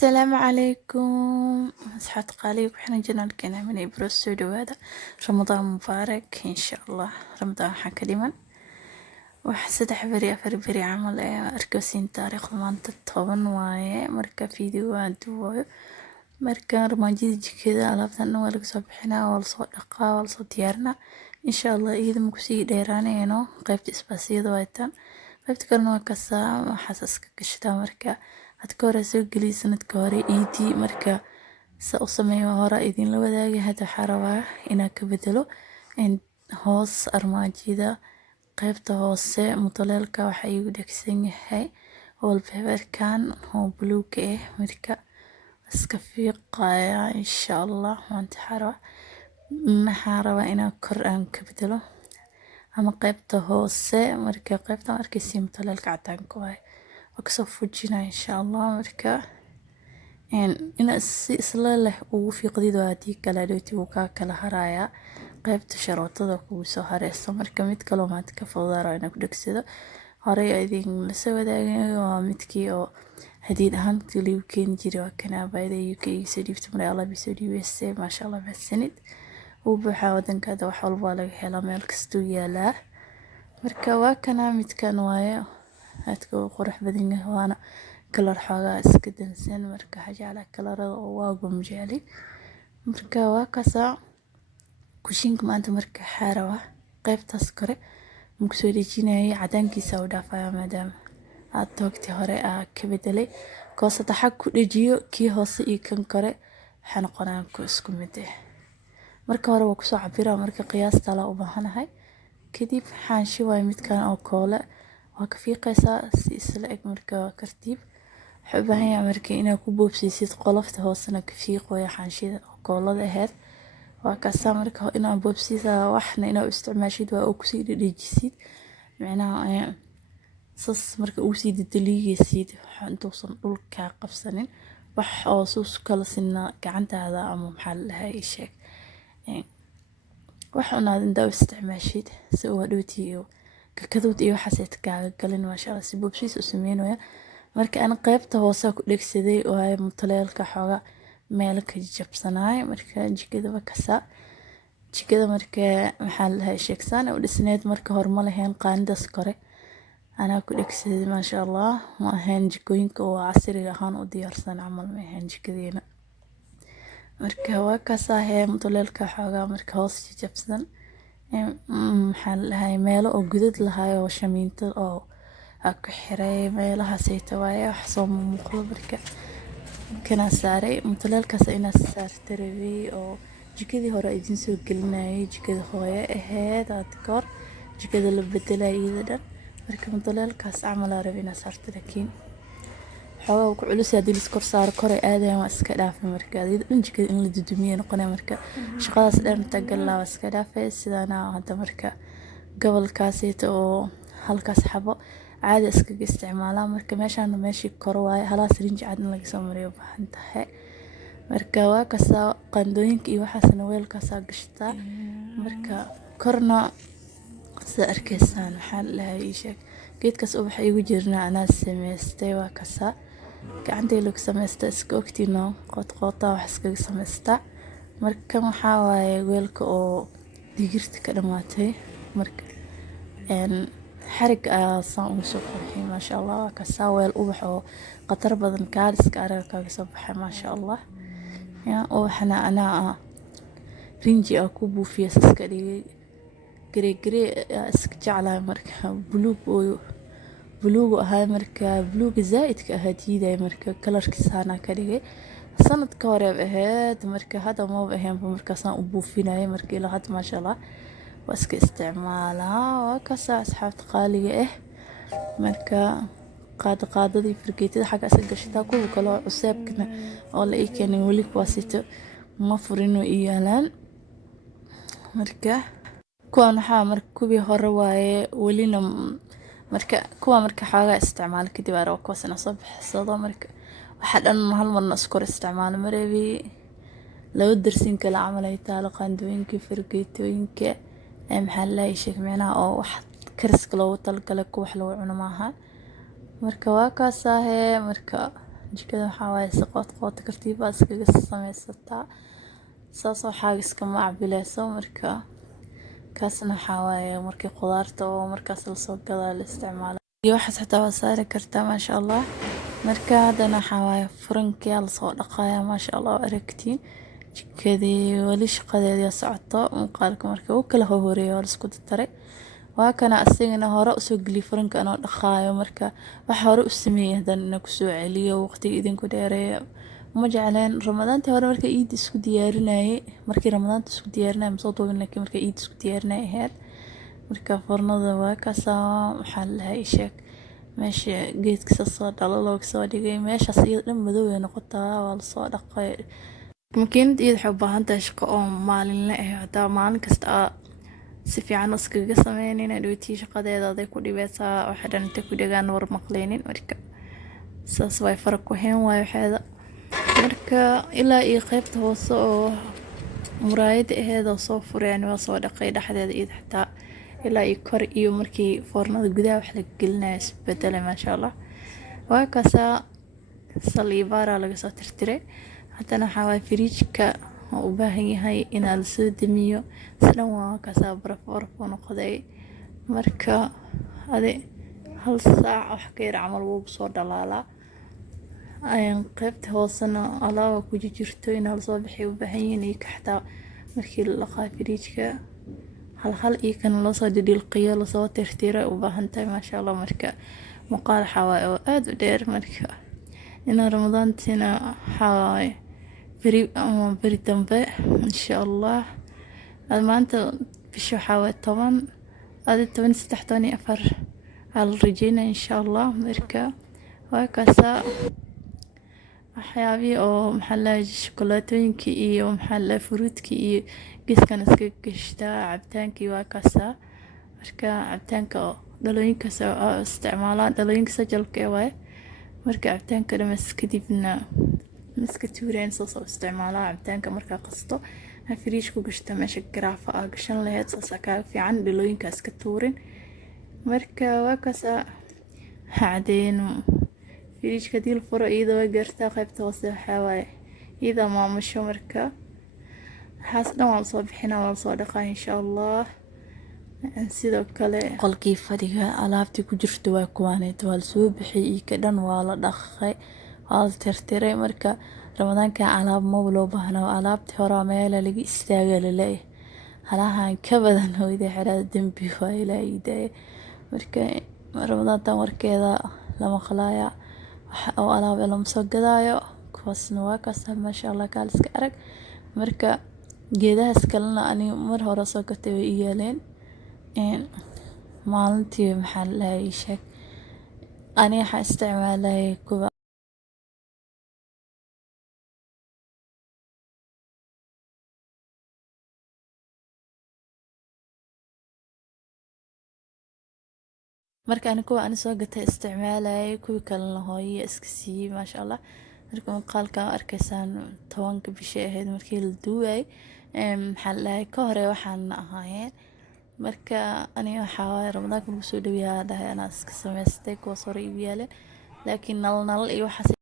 السلام عليكم أصحاب قالي وحنا جينا لكنا من إبروس هذا رمضان مبارك إن شاء الله. رمضان حكا ديما وحسد بري أفر بري عمل أركوسين تاريخ مانتا طوبان واي مركا فيديو وادو مركا رماجي كذا ألابتان والك صبحنا والصوت دقا والصوت ديارنا إن شاء الله إذا مكسي ديراني إنو قيبت إسباسية دوائتان قيبت كرنوا كسا حساسك كشتا مركا hadka hore soo geliy sanadka hore iidii marka sa u sameeyo hore idin la wadaagay hada waxaa rabaa inaan ka bedelo hoos armaajada qaybta hoose mutaleelka waxa igu dhagsan yahay wallpaperkan oo buluug ah marka iska fiiqaya insha Allah waxaan rabaa inaan kor aan ka bedelo ama qaybta hoose marka qaybta arkaysi mutaleelka cadaanka waay وكسو فوجينا إن شاء الله مركا إن إسلا له وفي قديد وادي كلا دوتي وكا كلا هرايا قيبت شروط ذاك وسو هرايا مركا ميت كلمات كفضارا إنك دكسيدا هرايا إذن لسوا داقين ومتكي أو هديد هان تلي وكين جيري وكنا بايدا يوكي يسودي بتمري الله بيسودي ويسي ما شاء الله بالسند وبحا ودن كذا وحول بالك حلا ميلك ستويا مركا واكنا متكان وايا هادكو قرح بدين وانا كلر حاجة اسكدن سن مركا حاجة على كلر واقو مجالي مركا واكسا كوشينك ما انت مركا حاروا قيب تسكري مكسوري جيناي عدانكي سودا فايا مادام عدوكتي هوري كبدلي كوسا تحكو لجيو كي هوسي ايكن كوري حانقونانكو اسكو مدي مركا هوري وكسو عبيرا مركا قياس تالا وباهانا هاي كديب حانشي واي ميدكان او كولا وكفيقيسا si isla eg marka kartib xubahaya marka ina ku boobsiisid qolofta hoosna ka fiiqoya xanshida koolada aheed waa ka samarka ina boobsiisa waxna ina isticmaashid waa oo ku sii dhidhijisid macnaha sas marka uu sii didligiisid intuusan dhulka qabsanin wax oo suus kala sinna gacantaada ama maxal lahay sheeg waxna inta isticmaashid si uu dhootiyo كدود iyo xaseed kaaga galin ma sha Allah si boobsiis u sameeynaya marka aan qaybta hoose ku dhigsaday oo ay mutaleelka xoga meel ka jabsanaay marka jikada kasa jikada marka waxa la sheegsan oo dhisneed marka hor ma lahayn qaandas kore ana ku dhigsaday ma sha Allah ma ahayn jikooyinka oo casriga ahaan u diyaarsan amal ma ahayn jikadeena marka waa kasahay mutaleelka xoga marka hoos jabsan maxaan lahay meelo oo gudad lahaay oo shamiinta oo ku xiray meelaha sayta waaya wax soo muuqdo marka kana saaray mutaleelkaas ina saartay oo jikadii hore idin soo gelinayay jikada hooyo aheed aad kor jikada la bedelay iyada marka mutaleelkaas amal arabina saartay laakiin xawa ku culus hadii la iskor saar kor aadaya ma iska dhaafay marka in jikada in la dudumiyo noqonay marka shaqadaas dheer tagal la iska dhaafay sidana hada marka gobolkaasita oo halkaas xabo caadi iska isticmaala marka meeshaan meeshii kor waay halaas rinji cad in laga soo mariyo baahan tahay marka waa ka soo qandooyinka iyo waxaasna weelkaas gashta marka korna sida arkaysan waxa la sheeg geedkaas oo waxa igu jirnaa ana sameystay waa kasa gacantay lagu sameystay iska ogtino qodqoota wax iska sameystaa marka waxa waaye weelka oo digirta ka dhamaatay marka xarig saan u soo qurxiyay ma sha Allah ka saaweel ubax oo qatar badan kaaliska aragka ka soo baxay ma sha Allah ya oo waxna ana rinji ku buufiyay iska dhigay gare iska jeclaa marka buluug ahaa marka buluug zaaid ka hadiiday marka kalarkiisana ka dhigay sanadka hore ahayd marka hada ma ahayn marka saan u buufinay marka ila had ma sha Allah واسك استعمالها وكسا أصحاب قالية مركا قادة فرقيتي حاجة أسجشتها كل كلا عصاب كنا ولا إيه كان يوليك واسطة مفرنو إيالان مركا كون مركوبي هرواي ولينا مركا مركا حاجة استعمال كدي بارو كوسنا صبح صدا مركا واحد أنا هالمرة أذكر استعمال مربي لو درسين كلا عملي تعلق عندوينك فرقيتوينك محل لا يشك معنا أو واحد كرسك لو طلق لك وحلو عنا معها marka waa kaasaahe marka jikada waxaa waaye si qoota kartiib baa iskaga samaysataa saas waxaa iskama cabileyso marka kaasna waxaa waaye markii khudaarta oo markaas lasoo gadaa la isticmaalo iyo waxaas xitaa waa saari kartaa maasha allah marka haddana waxaa waaye furankiyaa lasoo dhaqayaa maasha allah oo aragtiin jikadii weli shaqadeedii socoto muuqaalka marka uu kala horeeyo waa laisku daray waa kana asagana hore usoo geliy furanka anoo dhaqaayo marka waxa hore u sameeyay haddana inaan kusoo celiyo waqtiga idinku dheereeyo ma jecleen ramadaantii hore marka iid isku diyaarinayay markii ramadaanta isku diyaarinayay masoo duubin laakiin marka iid isku diyaarinayay ahayd marka foornada waa kaasaa waxaa lahaa sheeg meesha geedka soo dhalo looga soo dhigay meeshaas iyada dhan madow ay noqotaa waa lasoo dhaqay makiinada iyada waxay u baahan tahay shaqo oo maalinle ah hadaa maalin kasta si fiican iskaga sameynayna dhawtii shaqadeeda aday ku dhibeysaa waxa dhan inta ku dhagaan war maqleynin marka saas way farq ku heen way waxeeda marka ilaa iyo qaybta hoose oo muraayada aheeda soo fureen waa soo dhaqay dhaxdeeda iyada xitaa ilaa iyo kor iyo markii foornada gudaha wax la gelinayo isbedelay maasha allah waa kaasaa saliibaara laga soo tirtiray haddana waxaa waaye firiijka oo u baahan yahay inaa lasoo damiyo isna waa kaasaa baraf noqday marka ade hal saac wax ka yar camal wuu soo dhalaalaa qaybta hoosena alaaba ku jirto inaa lasoo bixiyo u baahan yihiin iyo kaxtaa markii la dhaqaa firiijka hal iyo kan loo soo dhilqiyo lasoo tirtira u baahan tahay maasha allah marka muuqaal waxaa waaye oo aad u dheer marka inaa ramadaantiina waxaa waaye beri dambe insha allah maanta bisha waxaa waaye 13 على الرجينا إن شاء الله مركا وكاسا waxyaabihii oo maxaa la shokolaatooyinkii iyo maxaa la fruitkii iyo geeskan iska gashtaa cabitaankii waa kaasaa marka cabitaanka oo dhalooyinkaas oo isticmaalaan dhalooyinka sajalka waaye marka cabitaanka dhamas kadibna miska tuureen soo isticmaalaa cabitaanka markaa qasto firiish ku gashta meesha garaafa gashan lahayd saas ka fiican dhalooyinkaas ka tuurin marka waa kaasaa hadeenu firiijka dil furo iyadoo gaartaa qaybta hoose waxaa waaye iyada maamusho marka waxaas dhan waa lasoo bixinaa waa lasoo dhaqaa insha allah sidoo kale qolkii fadhiga alaabtii ku jirta waa kuwaaneed waa lasoo bixiyay iyo ka dhan waa la dhaqay waa la tirtiray marka ramadaanka alaab ma loo baahna alaabtii hore meel laga istaaga laleeyahay halahan ka badan hooyada xiraad dambi waa ilaahay marka ramadaantan warkeeda lama qalaaya oo alaab lama soo gadaayo kuwaasna waa kaasa maasha allah kaaliska arag marka geedahaas kalena ani mar hore soo gatay way iyaaleen maalintii maxaa la sheeg ani waxaan isticmaalay kuwa marka ani kuwa aan soo gatay isticmaalay kuwa kalena hooyo iska siiyay maasha allah marka muuqaalka arkaysaan 10 bisha ahayd markii la duway maxaa la ka hore waxaan ahaayeen marka ani waxa waaye ramadaanka lagu soo dhaweeyaa dhahay ana iska samaystay kuwa soo iibiyay laakiin nal iyo waxa